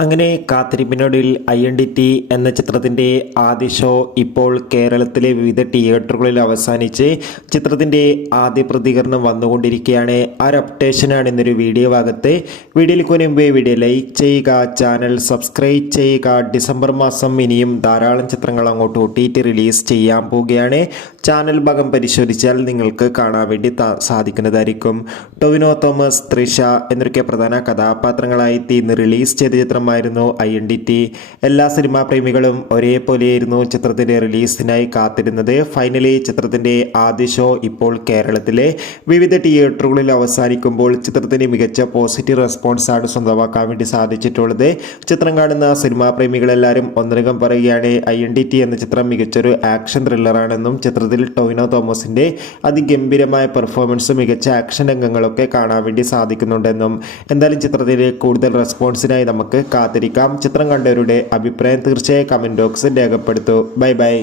അങ്ങനെ കാത്തിരിപ്പിനൊടുവിൽ INDT എന്ന ചിത്രത്തിൻ്റെ ആദ്യ ഷോ ഇപ്പോൾ കേരളത്തിലെ വിവിധ തിയേറ്ററുകളിൽ അവസാനിച്ച് ചിത്രത്തിൻ്റെ ആദ്യ പ്രതികരണം വന്നുകൊണ്ടിരിക്കുകയാണ്. ആ ഒരു അപ്ഡേഷനാണ് ഇന്നൊരു വീഡിയോ ഭാഗത്ത്. വീഡിയോയിലേക്ക് മുൻപ് വീഡിയോ ലൈക്ക് ചെയ്യുക, ചാനൽ സബ്സ്ക്രൈബ് ചെയ്യുക. ഡിസംബർ മാസം ഇനിയും ധാരാളം ചിത്രങ്ങൾ അങ്ങോട്ട് OTT റിലീസ് ചെയ്യാൻ പോവുകയാണ്. ചാനൽ ഭാഗം പരിശോധിച്ചാൽ നിങ്ങൾക്ക് കാണാൻ വേണ്ടി സാധിക്കുന്നതായിരിക്കും. ടൊവിനോ തോമസ്, തൃഷ എന്നൊക്കെ പ്രധാന കഥാപാത്രങ്ങളായി ഇന്ന് റിലീസ് ചെയ്ത ചിത്രം INDT. എല്ലാ സിനിമാ പ്രേമികളും ഒരേപോലെയായിരുന്നു ചിത്രത്തിന്റെ റിലീസിനായി കാത്തിരുന്നത്. ഫൈനലി ചിത്രത്തിന്റെ ആദ്യ ഷോ ഇപ്പോൾ കേരളത്തിലെ വിവിധ തിയേറ്ററുകളിൽ അവസാനിക്കുമ്പോൾ ചിത്രത്തിന് മികച്ച പോസിറ്റീവ് റെസ്പോൺസ് ആണ് സ്വന്തമാക്കാൻ വേണ്ടി സാധിച്ചിട്ടുള്ളത്. ചിത്രം കാണുന്ന സിനിമാ പ്രേമികളെല്ലാവരും ഒന്നടങ്കം പറയുകയാണ് INDT എന്ന ചിത്രം മികച്ചൊരു ആക്ഷൻ ത്രില്ലറാണെന്നും ചിത്രത്തിൽ ടൊവിനോ തോമസിന്റെ അതിഗംഭീരമായ പെർഫോമൻസും മികച്ച ആക്ഷൻ രംഗങ്ങളൊക്കെ കാണാൻ വേണ്ടി സാധിക്കുന്നുണ്ടെന്നും. എന്തായാലും ചിത്രത്തിന്റെ കൂടുതൽ റെസ്പോൺസിനായി നമുക്ക് കാത്തിരിക്കാം. ചിത്രം കണ്ടവരുടെ അഭിപ്രായം തീർച്ചയായും കമന്റ് ബോക്സിൽ രേഖപ്പെടുത്തൂ. Bye bye.